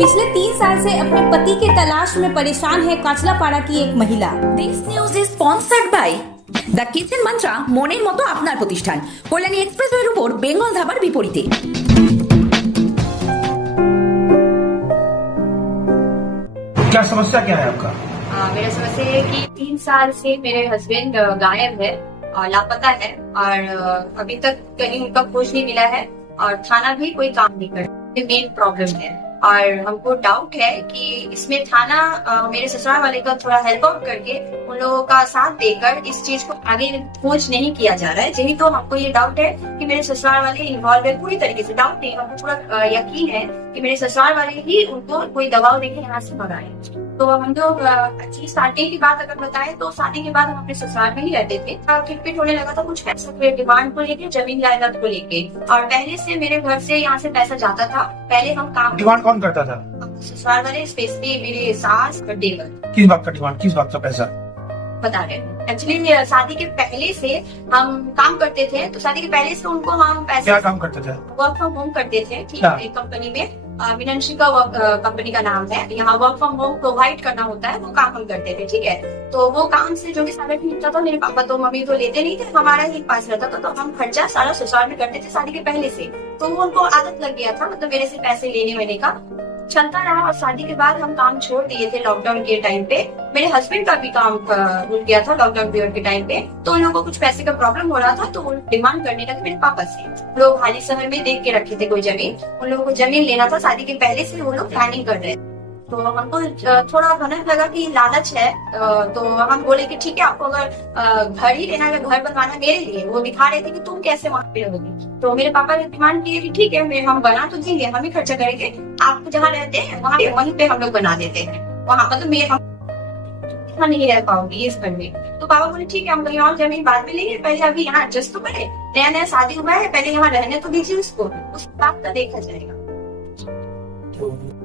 पिछले 3 साल से अपने पति के तलाश में परेशान है काचलापाड़ा की एक महिला। This news is sponsored by The Kitchen Mantra, মনের মতো আপনার প্রতিষ্ঠান, কল্যাণী এক্সপ্রেসওয়ের উপর বেঙ্গল ধাবার বিপরীতে। क्या समस्या क्या है आपका? मेरा समस्या है कि 3 साल से मेरे हस्बैंड गायब है और लापता है और अभी तक कहीं उनका खोज नहीं मिला है और थाना भी कोई काम नहीं कर रहा। ये मेन प्रॉब्लम है और हमको डाउट है कि इसमें थाना मेरे ससुराल वाले का थोड़ा हेल्प आउट करके उन लोगों का साथ देकर इस चीज को आगे खोज नहीं किया जा रहा है। यही तो हमको ये डाउट है कि मेरे ससुराल वाले इन्वॉल्व है पूरी तरीके से। डाउट नहीं, हमको पूरा यकीन है कि मेरे ससुराल वाले ही उनको कोई दबाव देके यहाँ से भगाए। तो हम लोग एक्चुअली स्टार्टिंग की बात अगर बताएं तो स्टार्टिंग के बाद हम अपने ससुराल में ही रहते थे। खिटपिट होने लगा था कुछ पैसा के डिमांड को लेके, जमीन जायदाद को लेके, और पहले से मेरे घर से यहाँ से पैसा जाता था। पहले हम काम डिमांड कौन करता था? ससुराल वाले, स्पेशली मेरे सास और देवर। किस बात का डिमांड, किस बात का पैसा? बता रहे हैं एक्चुअली शादी के पहले से हम काम करते थे, तो शादी के पहले से उनको हम पैसे, क्या काम करते थे? वर्क फ्रॉम होम करते थे। ठीक है, एक कंपनी में मीनाक्षी का कंपनी का नाम है, यहाँ वर्क फ्रॉम होम प्रोवाइड करना होता है, वो काम हम करते थे। ठीक है, तो वो काम से जो भी सैलरी मिलता था, मेरे पापा तो मम्मी तो लेते नहीं थे, हमारा ही पास रहता था, तो हम खर्चा सारा ससुराल में करते थे शादी के पहले से। तो उनको आदत लग गया था, मतलब मेरे से पैसे लेने वेने का चलता रहा। और शादी के बाद हम काम छोड़ दिए थे लॉकडाउन के टाइम पे। मेरे हस्बैंड का भी काम रुक गया था लॉकडाउन पीरियड के टाइम पे, तो उन लोगों को कुछ पैसे का प्रॉब्लम हो रहा था, तो वो डिमांड करने लगे मेरे पापा से। लोग हाली शहर में देख के रखे थे कोई जमीन, उन लोगों को जमीन लेना था। शादी के पहले से वो लोग प्लानिंग कर रहे थे, तो हमको थोड़ा भनक लगा कि लालच है, तो हम बोले कि ठीक है, आपको अगर घर ही लेना है, घर बनवाना मेरे लिए। वो दिखा रहे थे कि तुम कैसे वहाँ पे रहोगी, तो मेरे पापा ने डिमांड की कि ठीक है, हम बना तो देंगे, हम ही खर्चा करेंगे, आप जहाँ रहते हैं वहीं पे हम लोग बना देते हैं। वहाँ मतलब हम नहीं रह पाओगी इस घर में। तो पापा बोले ठीक है, हम कहीं और जमीन बाद में लेंगे, पहले अभी यहाँ एडजस्ट तो करें, नया नया शादी हुआ है, पहले यहाँ रहने तो दीजिए उसको, उस बात का देखा जाएगा।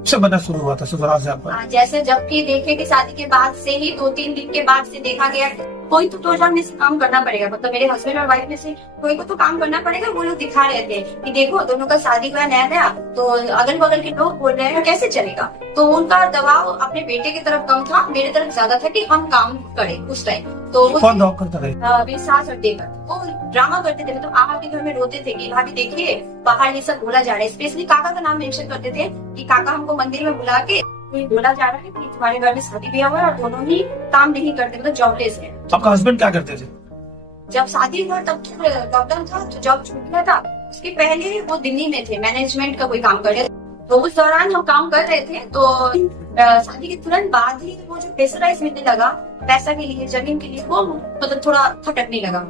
सब बना शुरू हुआ था ससुराल से आपका? जैसे जबकि देखे कि शादी के बाद से ही 2-3 दिन के बाद से देखा गया कोई तो 2000 में से काम करना पड़ेगा, मतलब मेरे हस्बैंड और वाइफ में से कोई को तो काम करना पड़ेगा। वो लोग दिखा रहे थे कि देखो दोनों का शादी हुआ नया नया, तो अगल बगल के लोग बोल रहे हैं कैसे चलेगा। तो उनका दबाव अपने बेटे की तरफ कम था, मेरे तरफ ज्यादा था कि हम काम करें उस टाइम। तो कौन दबाव करता था? मेरी सास और देवर वो ड्रामा करते थे, मतलब आपके घर में रोते थे कि भाभी देखिए बाहर ये सब बोला जा रहा है। स्पेशली काका का नाम मेंशन करते थे कि काका हमको मंदिर में बुला के बोला जा रहा है कि तुम्हारे घर में शादी भी हुआ है और दोनों ही काम नहीं करते, मतलब जॉबलेस है। आपका हस्बैंड क्या करते थे? जब शादी हुआ तब तो लॉकडाउन था, तो जॉब छूट गया था। उसके पहले वो दिल्ली में थे, मैनेजमेंट का कोई काम कर रहे थे, तो उस दौरान हम काम कर रहे थे। तो शादी के तुरंत बाद ही वो जो प्रेशराइज मिलने लगा पैसा के लिए, जमीन के लिए, वो मतलब थोड़ा खटकने लगा।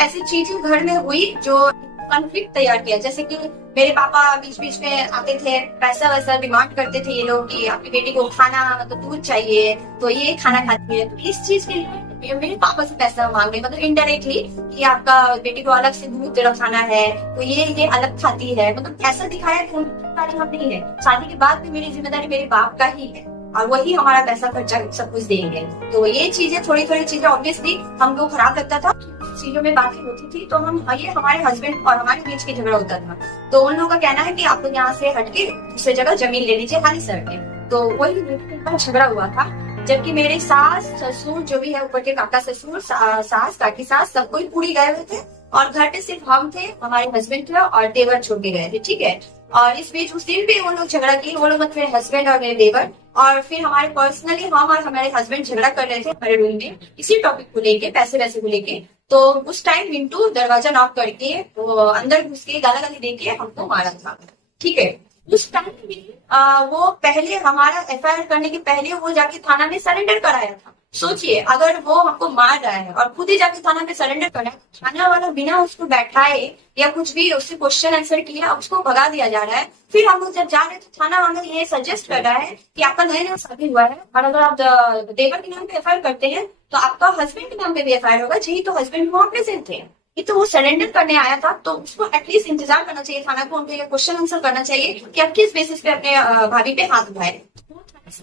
ऐसी चीजें घर में हुई जो कॉन्फ्लिक्ट तैयार किया। जैसे कि मेरे पापा बीच बीच में आते थे, पैसा वैसा डिमांड करते थे ये लोग कि आपकी बेटी को खाना मतलब दूध चाहिए, तो ये खाना खाती है, तो इस चीज के लिए मेरे पापा से पैसा मांगे, मतलब इनडायरेक्टली कि आपका बेटी को अलग से दूध खाना है, तो ये अलग खाती है, मतलब ऐसा दिखाया कि उनकी जिम्मेदारी हम नहीं है। शादी के बाद भी मेरी जिम्मेदारी मेरे बाप का ही है और वही हमारा पैसा खर्चा सब कुछ देंगे। तो ये चीजें थोड़ी थोड़ी चीजें ऑब्वियसली हमको खराब लगता था, चीजों में बातें होती थी, तो हम ये हमारे हस्बैंड और हमारे बीच की झगड़ा होता था। तो उन लोगों का कहना है कि आप लोग यहाँ से हटके दूसरी जगह जमीन ले लीजिए हाली सर में, तो वही झगड़ा हुआ था। जबकि मेरे सास ससुर जो भी है, ऊपर के काका ससुर, सास काकी सास, सब कोई पूरी गए हुए थे और घर पे सिर्फ हम थे, हमारे हस्बैंड थे और देवर छोड़ के गए थे। ठीक है, और इस बीच उस दिन भी वो लोग झगड़ा किए, वो लोग मतलब मेरे हस्बैंड और मेरे देवर, और फिर हमारे पर्सनली हम और हमारे हस्बैंड झगड़ा कर रहे थे हमारे रूम में इसी टॉपिक को लेके, पैसे वैसे को लेके। तो उस टाइम मिंटू दरवाजा नॉक करके वो अंदर घुस के गाला गाली देके हमको मारा था। ठीक है, उस टाइम भी वो पहले हमारा एफआईआर करने के पहले वो जाके थाना में सरेंडर कराया था। सोचिए, अगर वो हमको मार रहा है और खुद ही जाके थाना में सरेंडर कर रहा है, थाना वाला बिना उसको बैठाए या कुछ भी उससे क्वेश्चन आंसर किया उसको भगा दिया जा रहा है। फिर हम लोग जब जा रहे तो थाना वाला ये सजेस्ट कर रहा है कि आपका नया नया शादी हुआ है और अगर आप देवर के नाम पे एफआईआर करते हैं तो आपका हस्बैंड के नाम पे भी एफआईआर होगा। यही तो हस्बैंड वहाँ प्रेजेंट थे, ये तो वो सरेंडर करने आया था, तो उसको एटलीस्ट इंतजार करना चाहिए थाना को, उनको क्वेश्चन आंसर करना चाहिए कि आप किस बेसिस पे अपने भाभी पे हाथ उठाए।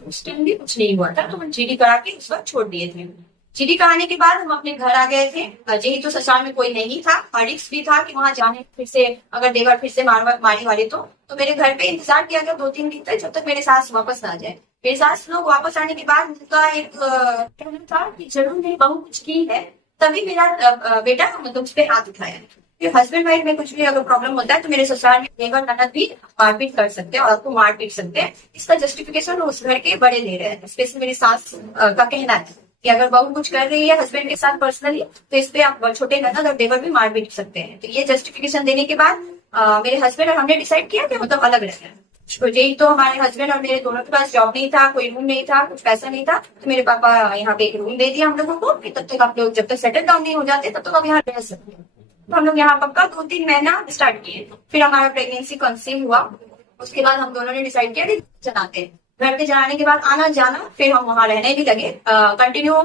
उस टाइम भी कुछ नहीं हुआ था, तो हम जीडी करा के उस वक्त छोड़ दिए थे। चिड़ी कराने के बाद हम अपने घर आ गए थे। जेही तो ससुराल में कोई नहीं था और रिक्स भी था कि वहां जाने फिर से अगर देवर फिर से मारने वाले तो मेरे घर पे इंतजार किया गया 2-3 दिन तक, जब तक मेरे सास वापस ना आ जाए। मेरे सास लोग वापस आने के बाद उनका एक कहना था कि जरूर मेरी बहू कुछ की है, तभी मेरा बेटा मतलब उस पर हाथ उठाया। फिर हस्बैंड वाइफ में कुछ भी अगर प्रॉब्लम होता है तो मेरे ससुराल में देवर ननद भी मारपीट कर सकते हैं और आपको मार पीट सकते हैं। इसका जस्टिफिकेशन उस घर के बड़े ले रहे हैं। स्पेशली मेरी सास का कहना है कि अगर बहू कुछ कर रही है हस्बैंड के साथ पर्सनली तो इस पे आप छोटे ननद और देवर भी मार पीट सकते हैं। तो ये जस्टिफिकेशन देने के बाद मेरे हस्बैंड और हमने डिसाइड किया कि मतलब अलग रहना है। तो यही तो हमारे हस्बैंड और मेरे दोनों के पास जॉब नहीं था, कोई रूम नहीं था, कुछ पैसा नहीं था, तो मेरे पापा यहाँ पे एक रूम दे दिया हम लोगों को कि तब तक आप लोग जब तक सेटल डाउन नहीं हो जाते तब तक आप यहाँ रह सकते हैं। तो हम लोग यहाँ पक्का 2-3 महीना स्टार्ट किए। फिर हमारा प्रेगनेंसी कंसीव हुआ। उसके बाद हम दोनों ने डिसाइड किया कि जनाते घर पे जनाने के बाद आना जाना, फिर हम वहाँ रहने भी लगे कंटिन्यू।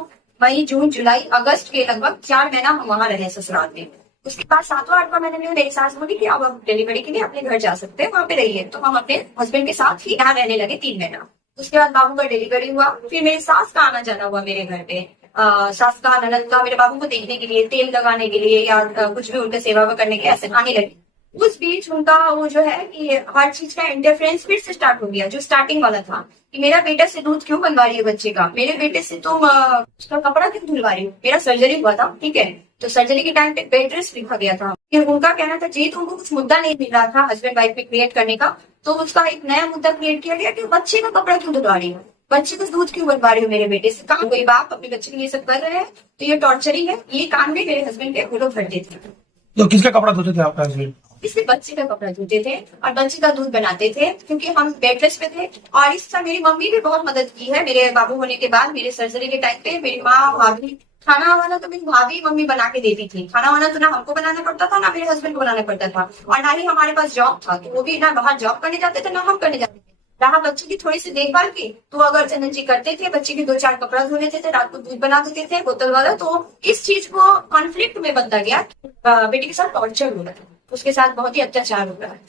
मई, जून, जुलाई, अगस्त के लगभग 4 महीना हम वहाँ रहे ससुराल में। उसके बाद 7वां-8वां महीने में मेरी सास बोली कि अब आप डिलीवरी के लिए अपने घर जा सकते हैं, वहाँ पे रहिए। तो हम अपने हस्बैंड के साथ ही यहाँ रहने लगे 3 महीना। उसके बाद बाबू का डिलीवरी हुआ। फिर मेरी सास का आना जाना हुआ मेरे घर पे। सास का ननद का मेरे बाबू को देखने के लिए, तेल लगाने के लिए या कुछ भी उनका सेवा करने के ऐसे आने लगे। उस बीच उनका वो जो है कि हर चीज का इंटरफेरेंस फिर से स्टार्ट हो गया। जो स्टार्टिंग वाला था कि मेरा बेटा से दूध क्यों बनवा रही है बच्चे का, मेरे बेटे से तुम उसका कपड़ा क्यों धुलवा रही हो। मेरा सर्जरी हुआ था, ठीक है, तो सर्जरी के टाइम पे बेड रेस्ट लिखा गया था। फिर उनका कहना था जी तो उनको कुछ मुद्दा नहीं मिल रहा था हस्बैंड वाइफ में क्रिएट करने का, तो उसका एक नया मुद्दा क्रिएट किया गया कि बच्चे का कपड़ा क्यों धुलवा रही हो, बच्चे को दूध क्यों बनवा रही हो मेरे बेटे से। कहा कोई बाप अपने बच्चे के लिए सब कर रहे हैं तो ये टॉर्चर ही है। ये काम भी मेरे हस्बैंड के वो लोग करते थे। तो किसका कपड़ा धोते थे आपका हस्बैंड? इसलिए बच्चे का कपड़ा धोते थे और बच्चे का दूध बनाते थे क्योंकि हम बेड रेस्ट पे थे। और इससे मेरी मम्मी भी बहुत मदद की है मेरे बाबू होने के बाद। मेरे सर्जरी के टाइम पे मेरी माँ, भाभी, खाना वाना तो मेरी भाभी मम्मी बना के देती थी। खाना वाना तो ना हमको बनाना पड़ता था ना मेरे हस्बैंड को बनाना पड़ता था। और ना ही हमारे पास जॉब था, तो वो भी ना बाहर जॉब करने जाते थे ना हम करने जाते थे। रहा बच्चे की थोड़ी सी देखभाल की तो अगर चंदन जी करते थे, बच्चे के 2-4 कपड़ा धो लेते थे, रात को दूध बना देते थे बोतल वाला। तो इस चीज को कॉन्फ्लिक्ट में बनता गया। बेटी के साथ टॉर्चर हो रहा है, उसके साथ बहुत ही अत्याचार हो रहा है।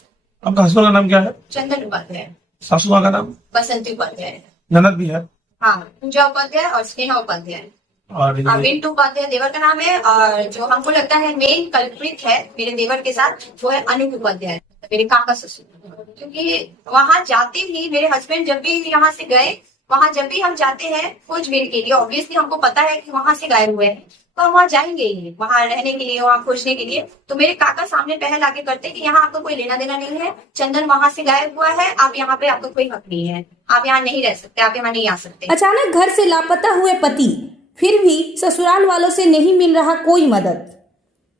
आपका हस्बैंड का नाम क्या है? चंदन उपाध्याय। सासू माँ का नाम? बसंती उपाध्याय। ननद भी है? हाँ, पूजा उपाध्याय और स्नेहा उपाध्याय। और मिंटू उपाध्याय देवर का नाम है। और जो हमको लगता है मेन कल्प्रिट है मेरे देवर के साथ वो है अनूप उपाध्याय, मेरे काका ससुर। क्योंकि वहां जाते ही मेरे हस्बैंड जब भी यहाँ से गए, वहां जब भी हम जाते हैं खोजबीन के लिए, ऑब्वियसली हमको पता है कि वहां से गायब हुए हैं तो हम वहां जाएंगे ही, वहां रहने के लिए, वहां खोजने के लिए। तो मेरे काका सामने पहल आके करते कि यहाँ आपको कोई लेना देना नहीं है, चंदन वहां से गायब हुआ है, आप यहाँ पे आपको कोई हक नहीं है, आप यहाँ नहीं रह सकते, आप यहाँ नहीं आ सकते। अचानक घर से लापता हुए पति, फिर भी ससुराल वालों से नहीं मिल रहा कोई मदद।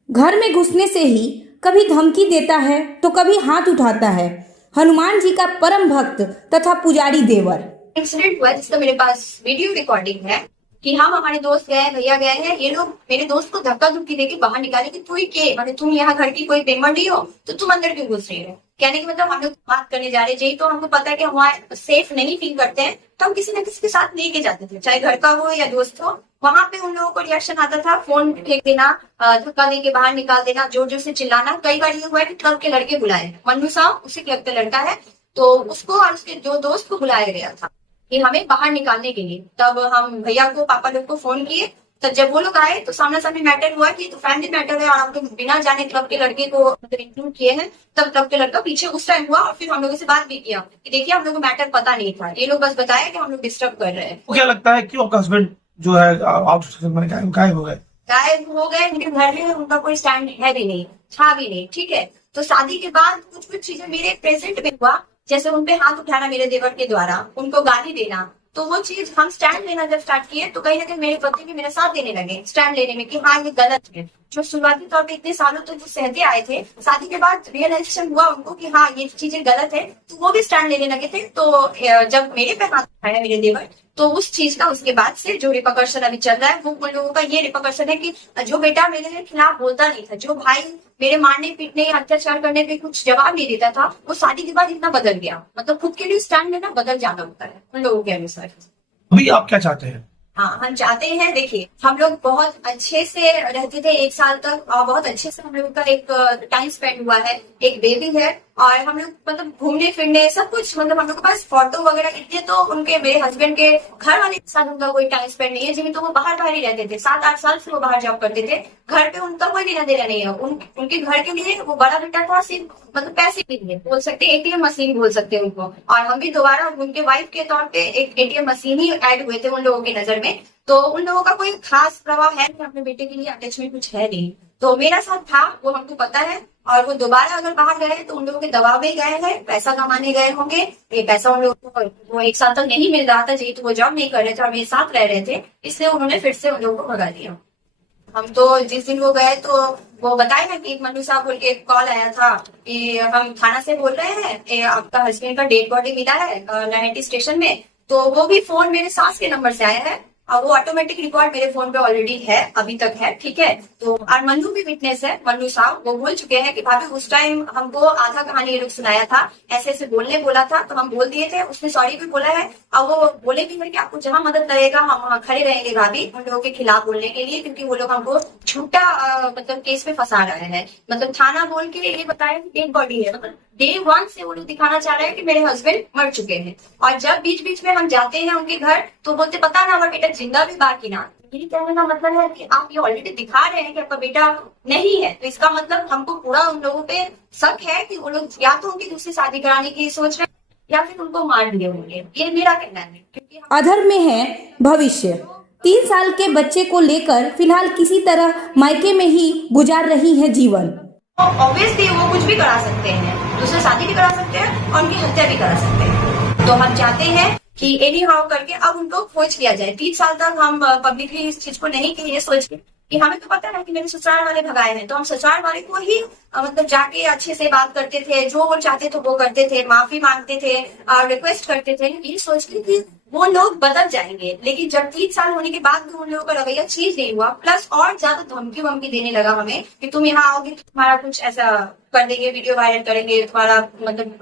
घर में घुसने से ही कभी धमकी देता है तो कभी हाथ उठाता है। हनुमान जी का परम भक्त तथा पुजारी देवर। इंसिडेंट हुआ जिसका मेरे पास वीडियो रिकॉर्डिंग है कि हम हमारे दोस्त गए, भैया गए हैं, ये लोग मेरे दोस्त को धक्का धुक्की देके बाहर निकाले कि तू ही के, मतलब तुम यहाँ घर की कोई मेंबर नहीं हो तो तुम अंदर क्यों घुस रही हो। कहने का मतलब हम लोग बात करने जा रहे हैं, तो हमको पता है कि हम वहाँ सेफ नहीं फील करते हैं तो हम किसी न किसी के साथ लेके जाते थे, चाहे घर का हो या दोस्त हो। वहां पे उन लोगों को रिएक्शन आता था, फोन फेंक देना, धक्का देके बाहर निकाल देना, जोर जोर से चिल्लाना। कई बार ये हुआ है कि क्लब के लड़के बुलाए, मन्नू साहब उसी क्लब का लड़का है, तो उसको और उसके जो दोस्त को बुलाया गया था कि हमें बाहर निकालने के लिए। तब हम भैया को, पापा लोग को फोन किए, तब जब वो लोग आए तो सामने सामने मैटर हुआ कि तो फैमिली मैटर है और हम लोग बिना जाने क्लब के लड़के को मतलब इंक्लूड किए हैं। तब क्लब के लड़का पीछे उस टाइम हुआ और फिर हम लोगों से बात भी किया कि देखिए हम लोग को मैटर पता नहीं था, ये लोग बस बताया कि हम लोग डिस्टर्ब कर रहे हैं। क्या लगता है क्यों आपका हस्बैंड जो है गायब हो गए? गायब हो गए, उनके घर में उनका कोई स्टैंड है भी नहीं, था भी नहीं, ठीक है। तो शादी के बाद कुछ कुछ चीजें मेरे प्रेजेंट में हुआ, जैसे उनपे हाथ उठाना मेरे देवर के द्वारा, उनको गाली देना, तो वो चीज हम स्टैंड लेना जब स्टार्ट किए तो कहीं ना कहीं मेरे पति भी मेरे साथ देने लगे स्टैंड लेने में कि हाँ ये गलत है। जो शुरुआती तौर पे इतने सालों तक जो सहते आए थे, शादी के बाद रियलाइजेशन हुआ उनको कि हाँ ये चीजें गलत है, तो वो भी स्टैंड लेने लगे थे। तो जब मेरे पे हाथ उठाया मेरे देवर, तो उस चीज का उसके बाद से जो रिपकर्शन अभी चल रहा है वो उन लोगों का ये रिपकर्शन है कि जो बेटा मेरे खिलाफ बोलता नहीं था, जो भाई मेरे मारने पीटने अत्याचार करने पे कुछ जवाब नहीं देता था, वो शादी के बाद इतना बदल गया। मतलब खुद के लिए स्टैंड लेना बदल जाना होता है उन लोगों के अनुसार। अभी आप क्या चाहते हैं? हाँ, हम चाहते हैं, देखिए हम लोग बहुत अच्छे से रहते थे 1 साल तक और बहुत अच्छे से हम लोगों का एक टाइम स्पेंड हुआ है, एक बेबी है और हम लोग मतलब घूमने फिरने सब कुछ, मतलब हम लोग के पास फोटो वगैरह इतने तो उनके मेरे हस्बैंड के घर वाले के साथ उनका कोई टाइम स्पेंड नहीं है, जिन्हें तो वो बाहर ही रहते थे, 7-8 साल से वो बाहर जॉब करते थे। घर पे उनका कोई लेना देना नहीं है। उनके घर के लिए वो बड़ा बेटा था सिर्फ मतलब पैसे के लिए, बोल सकते एटीएम मशीन बोल सकते हैं उनको। और हम भी दोबारा उनके वाइफ के तौर पे एक एटीएम मशीन ही ऐड हुए थे उन लोगों की नजर में। तो उन लोगों का कोई खास प्रभाव है नहीं, अपने बेटे के लिए अटैचमेंट कुछ है नहीं। तो मेरा साथ था वो हमको पता है। और वो दोबारा अगर बाहर गए तो उन लोगों के दबाव में गए हैं, पैसा कमाने गए होंगे। ये पैसा उन लोगों को वो एक साल तक नहीं मिल रहा था, जेहेतु वो जॉब नहीं कर रहे थे और मेरे साथ रह रहे थे, इसलिए उन्होंने फिर से उन लोगों को भगा दिया। हम तो जिस दिन वो गए तो वो बताए ना कि मनु साहब बोल के कॉल आया था कि हम थाना से बोल रहे हैं, आपका हस्बैंड का डेड बॉडी मिला है लहटी स्टेशन में। तो वो भी फोन मेरे सास के नंबर से आया है और वो ऑटोमेटिक रिकॉर्ड मेरे फोन पे ऑलरेडी है, अभी तक है, ठीक है। तो और मन्नू भी विटनेस है, मन्नू साहब वो बोल चुके हैं कि भाभी उस टाइम हमको आधा कहानी ये लोग सुनाया था, ऐसे ऐसे बोलने बोला था तो हम बोल दिए थे। उसने सॉरी भी बोला है और वो बोले भी है कि आपको जहां मदद लगेगा हम वहां खड़े रहेंगे भाभी उन लोगों के खिलाफ बोलने के लिए, क्योंकि वो लोग हमको झूठा मतलब केस में फंसा रहे हैं। मतलब थाना बोल के ये बताया कि डेड बॉडी है, मतलब डे 1 से वो लोग दिखाना चाह रहे हैं कि मेरे हस्बैंड मर चुके हैं। और जब बीच बीच में हम जाते हैं उनके घर तो बोलते पता ना हमारा बेटा जिंदा भी बाकी ना। मेरी कहने का मतलब है कि आप ये ऑलरेडी दिखा रहे हैं कि आपका बेटा नहीं है, तो इसका मतलब हमको पूरा उन लोगों पे शक है कि वो लोग या तो उनकी दूसरी शादी कराने की सोच रहे हैं या फिर उनको मार दिए होंगे। ये मेरा कहना है, क्योंकि अधर में है भविष्य। 3 साल के बच्चे को लेकर फिलहाल किसी तरह मायके में ही गुजार रही है जीवन। ऑब्वियसली वो कुछ भी करा सकते हैं, दूसरे शादी भी करा सकते हैं और उनकी हत्या भी करा सकते हैं। तो हम चाहते हैं कि एनी हाउ करके अब उनको खोज किया जाए। 3 साल तक हम पब्लिकली इस चीज को नहीं किए, ये सोच के कि हमें तो पता है कि मेरे ससुराल वाले भगाए हैं, तो हम ससुराल वाले को ही मतलब जाके अच्छे से बात करते थे, जो वो चाहते थे वो करते थे, माफी मांगते थे और रिक्वेस्ट करते थे, ये सोच के कि वो लोग बदल जाएंगे। लेकिन जब 3 साल होने के बाद भी उन लोगों का रवैया चेंज नहीं हुआ, प्लस और ज्यादा धमकी वमकी देने लगा हमें कि तुम यहाँ आओगे तो तुम्हारा कुछ ऐसा कर देंगे, वीडियो वायरल करेंगे, तुम्हारा मतलब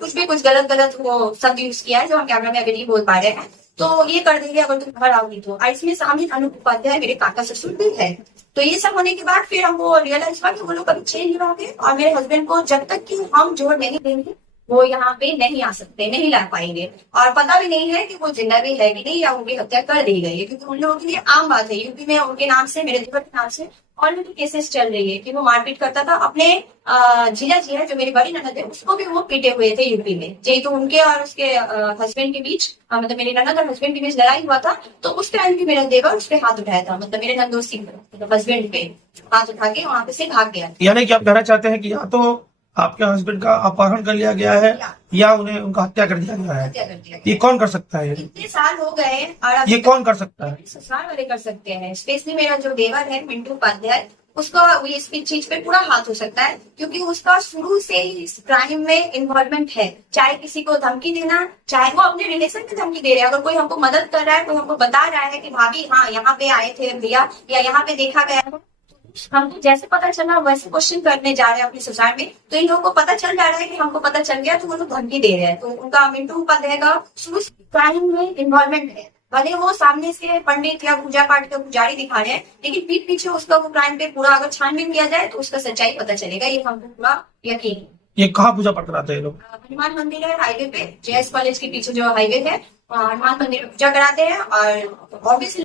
कुछ भी कुछ गलत वो शब्द यूज किया है जो हम कैमरा में अभी नहीं बोल पा रहे हैं, तो ये कर देंगे अगर तुम घर आओगी तो। इसमें शामिल अनूप उपाध्याय मेरे काका ससुर भी है। तो ये सब होने के बाद फिर हमको रियलाइज हुआ कि वो लोग कभी चेंज नहीं होंगे और मेरे हस्बैंड को जब तक कि हम जोड़ नहीं देंगे वो यहाँ पे नहीं आ सकते, नहीं ला पाएंगे। और पता भी नहीं है कि वो जिंदा भी है कि नहीं या उनकी हत्या कर दी गई है, क्योंकि उन लोगों के लिए आम बात है। यूपी में उनके नाम से, मेरे देवर के नाम से ऑलरेडी केसेस चल रही है कि वो मारपीट करता था। अपने जीजा जी है जो मेरी बड़ी ननद है उसको भी वो पीटे हुए थे यूपी में, जी। तो उनके और उसके हस्बैंड के बीच मतलब मेरे ननद और हस्बैंड के बीच लड़ाई हुआ था, तो उस टाइम भी मेरा देवर उस पर हाथ उठाया था, मतलब मेरे नंदोसी मतलब हस्बैंड पे हाथ उठा के वहां पे से भाग गया। यानी कि आप कहना चाहते हैं कि या तो आपके हस्बैंड का अपहरण कर लिया गया है या उन्हें उनका हत्या कर दिया गया है। हत्या कर दिया। ये कौन कर सकता है? इतने साल हो गए और ये कौन कर सकता है? ससुराल वाले कर सकते हैं। स्पेशली मेरा जो देवर है मिंटू उपाध्याय, उसका इस चीज पे पूरा हाथ हो सकता है, क्योंकि उसका शुरू से ही इस क्राइम में इन्वॉल्वमेंट है। चाहे किसी को धमकी देना, चाहे वो अपने रिलेशन में धमकी दे रहे हैं, अगर कोई हमको मदद कर रहा है, कोई हमको बता रहा है कि भाभी हाँ यहाँ पे आए थे भैया या यहाँ पे देखा गया है, हमको जैसे पता चला वैसे क्वेश्चन करने जा रहे हैं अपनी सोसाइटी में, तो इन लोगों को पता चल जा रहा है कि हमको पता चल गया, तो वो लोग धमकी दे रहे हैं। तो उनका मिंटू उपाध्याय का शुरू से क्राइम में इन्वॉल्वमेंट है। भले वो सामने से पंडित या पूजा पाठ का पुजारी दिखा रहे हैं, लेकिन पीठ पीछे उसका वो क्राइम पे पूरा अगर छानबीन किया जाए तो उसका सच्चाई पता चलेगा, ये हमको पूरा यकीन है। ये कहाँ पूजा पाठ कराते हैं लोग? हनुमान मंदिर है हाईवे पे, जेएस कॉलेज के पीछे जो हाईवे है, हनुमान मंदिर में पूजा कराते हैं। और ऑब्वियसली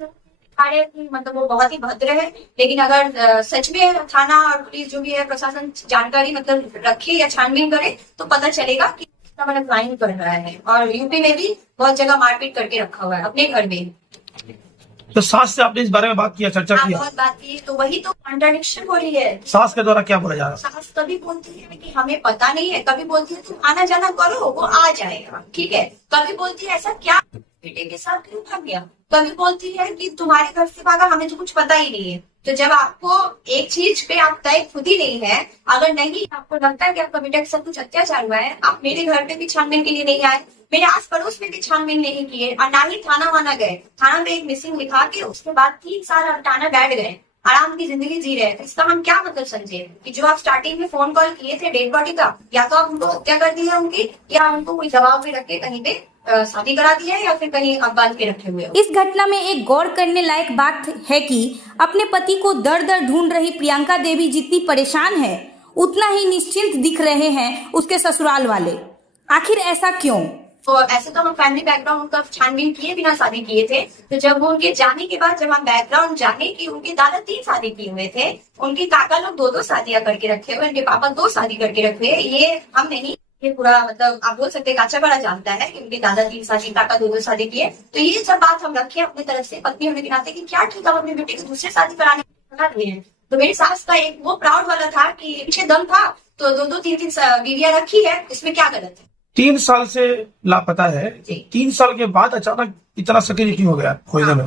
मतलब वो बहुत ही भद्र है, लेकिन अगर सच में थाना और पुलिस जो भी है प्रशासन जानकारी मतलब रखे या छानबीन करे तो पता चलेगा कि कितना बड़ा क्राइम कर रहा है। और यूपी में भी बहुत जगह मारपीट करके रखा हुआ है अपने घर में। तो सास से आपने इस बारे में बात किया, चर्चा किया? बहुत बात की, तो वही तो कॉन्ट्रडिक्शन हो रही है। सास के द्वारा क्या बोला जा रहा है? सास कभी बोलती है कि हमें पता नहीं है, कभी बोलती है तुम आना जाना करो वो आ जाएगा, ठीक है। कभी बोलती है ऐसा क्या बेटे के साथ क्यों भाग गया, कभी बोलती है कि तुम्हारे घर से भागा, हमें तो कुछ पता ही नहीं है। तो जब आपको एक चीज पे आप तय खुद ही नहीं है, अगर नहीं आपको लगता है कि आपका बेटा के साथ कुछ अत्याचार हुआ है, आप मेरे घर पे भी छानबीन के लिए नहीं आए, मेरे आस पड़ोस में भी छानबीन नहीं किए और ना ही थाना वाना गए, थाना में एक मिसिंग लिखा के उसके बाद 3 साल हटाना बैठ गए, आराम की जिंदगी जी रहे थे। इसका हम क्या मतलब समझे कि जो आप स्टार्टिंग में फोन कॉल किए थे डेड बॉडी का, या तो आप उनको हत्या कर दी है उनकी, या उनको कोई दबाव में रख के कहीं पे शादी करा दी है, या फिर कहीं आप बांध के रखे हुए हो। इस घटना में एक गौर करने लायक बात है कि अपने पति को दर दर ढूंढ रही प्रियंका देवी जितनी परेशान है, उतना ही निश्चिंत दिख रहे हैं उसके ससुराल वाले। आखिर ऐसा क्यों? तो ऐसे तो हम फैमिली बैकग्राउंड उनका छानबीन किए बिना शादी किए थे। तो जब वो उनके जाने के बाद जब हम बैकग्राउंड जाने कि उनके दादा 3 शादी किए हुए थे, उनके काका लोग 2-2 शादियां करके रखे हुए, उनके पापा 2 शादी करके रखे हुए। ये हम नहीं, ये पूरा मतलब आप बोल सकते काचा बड़ा जानता है कि उनके दादा 3 शादी, काका 2-2 शादी किए। तो ये सब बात हम रखे अपनी तरफ से पत्नी होने के नाते कि क्या ठीक है अपनी बेटी को दूसरे शादी कराने बना रहे हैं। तो मेरी सास का एक वो प्राउड वाला था कि पीछे दम था तो 2-2 3-3 बीवियां रखी है, इसमें क्या गलत है। 3 साल से लापता है। जी। 3 साल के बाद अचानक इतना सक्रिय क्यों हो गया खोजने में?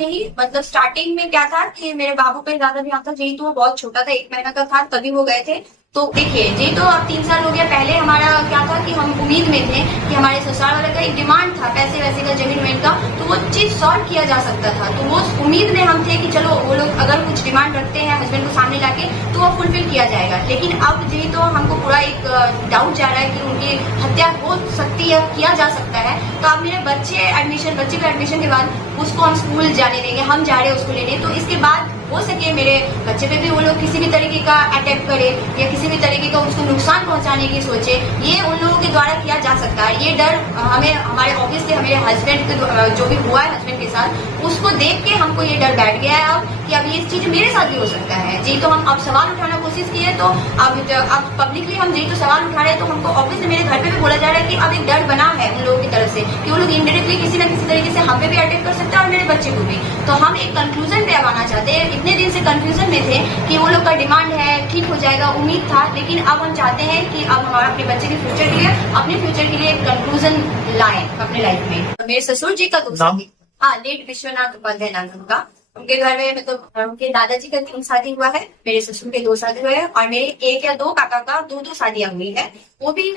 नहीं, मतलब स्टार्टिंग में क्या था कि मेरे बाबू पे ज्यादा ध्यान था। जी तो वो बहुत छोटा था, 1 महीना का था, तभी वो गए थे। तो देखिए जी तो अब 3 साल हो गया। पहले हमारा क्या था कि हम उम्मीद में थे कि हमारे ससुराल वाले का एक डिमांड था पैसे वैसे का, जमीन वमीन का, तो वो चीज सॉल्व किया जा सकता था। तो वो उम्मीद में हम थे कि चलो वो लोग अगर कुछ डिमांड रखते हैं हस्बैंड को सामने लाके तो वो फुलफिल किया जाएगा। लेकिन अब जी तो हमको पूरा एक डाउट जा रहा है कि उनकी हत्या हो सकती है, किया जा सकता है। तो अब मेरे बच्चे का एडमिशन के बाद उसको हम स्कूल जाने देंगे, हम जा रहे हैं उसको लेने। तो इसके बाद हो सके मेरे बच्चे पे भी वो लोग किसी भी तरीके का अटैक करे या किसी भी तरीके का उसको नुकसान पहुंचाने की सोचे, ये उन लोगों के द्वारा किया जा सकता है। ये डर हमें हमारे ऑफिस से मेरे हस्बैंड जो भी हुआ है हस्बैंड के साथ, उसको देख के हमको ये डर बैठ गया है अब कि अब ये चीज मेरे साथ भी हो सकता है। जी तो हम अब सवाल उठाना कोशिश किए, तो अब पब्लिकली हम जी तो सवाल उठा रहे हैं। तो हमको ऑफिस से मेरे घर पे भी बोला जा रहा है कि अब एक डर बना है उन लोगों की तरफ से कि वो लोग इनडायरेक्टली किसी न किसी तरीके से हम पे भी अटैक कर सकते हैं और मेरे बच्चे को भी। तो हम एक कंक्लूजन पे अब आना चाहते हैं। इतने दिन से कंफ्यूजन में थे कि वो लोग का डिमांड है, ठीक हो जाएगा, उम्मीद था। लेकिन अब हम चाहते हैं कि अब हमारा अपने बच्चे के फ्यूचर के लिए, अपने फ्यूचर के लिए एक कंक्लूजन लाए अपने लाइफ में। मेरे ससुर जी का नाम? हाँ, लेट विश्वनाथ उपाध्याय नाम है उनका। उनके घर में मतलब उनके दादाजी का 3 शादी हुआ है, मेरे ससुर के 2 शादी हुए हैं और मेरे 1 या 2 काका का 2-2 शादियां हुई है, वो भी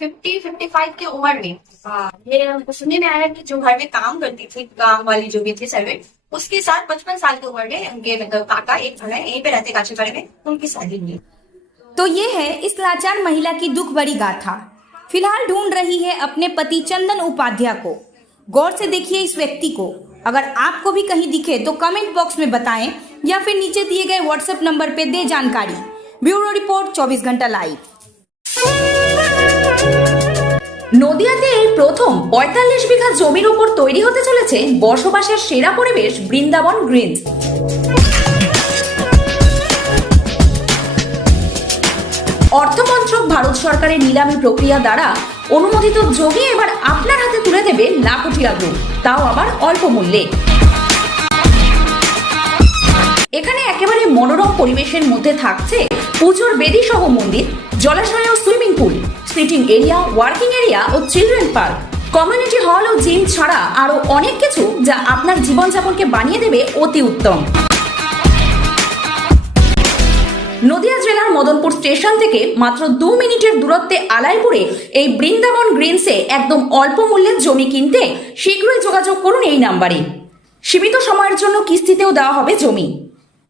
50-55 की उम्र में। ये हमको सुनने में आया कि जो घर में काम करती थी, काम वाली जो भी थी सर्वेंट, उसके साथ 55 साल की उम्र में उनके मतलब काका एक घर है यहीं पे रहते काशीपाड़े में, उनकी शादी हुई। तो ये है इस लाचार महिला की दुख भरी गाथा। फिलहाल ढूंढ रही है अपने पति चंदन उपाध्याय को। गौर से देखिए इस व्यक्ति को। अगर आपको भी कहीं दिखे तो कमेंट बॉक्स में बताएं या फिर नीचे दिए गए व्हाट्सएप नंबर पे दे जानकारी। ब्यूरो रिपोर्ट 24 घंटा लाइव। নদিয়াতে এই প্রথম ৪৫ বিঘা জমির উপর তৈরি হতে চলেছে বসবাসের সেরা পরিবেশ বৃন্দাবন গ্রিনস। অর্থমন্ত্রক ভারত সরকারের নিলামী প্রক্রিয়া দ্বারা অনুমোদিত জমি এবার আপনার হাতে তুলে দেবে লাখুটিয়া গ্রুপ, তাও আবার অল্প মূল্যে। এখানে একেবারে মনোরম পরিবেশের মধ্যে থাকছে পুজোর বেদি সহ মন্দির, জলাশয় ও swimming pool, sitting area, working area ও চিলড্রেন পার্ক, কমিউনিটি হল ও জিম ছাড়া আরো অনেক কিছু যা আপনার জীবনযাপনকে বানিয়ে দেবে অতি উত্তম। নদিয়া জেলার মদনপুর স্টেশন থেকে মাত্র 2 মিনিটের দূরত্বে আলাইপুরে এই বৃন্দাবন গ্রিনসে একদম অল্প মূল্যে জমি কিনতে শীঘ্রই যোগাযোগ করুন এই নাম্বারে। সীমিত সময়ের জন্য কিস্তিতেও দেওয়া হবে জমি।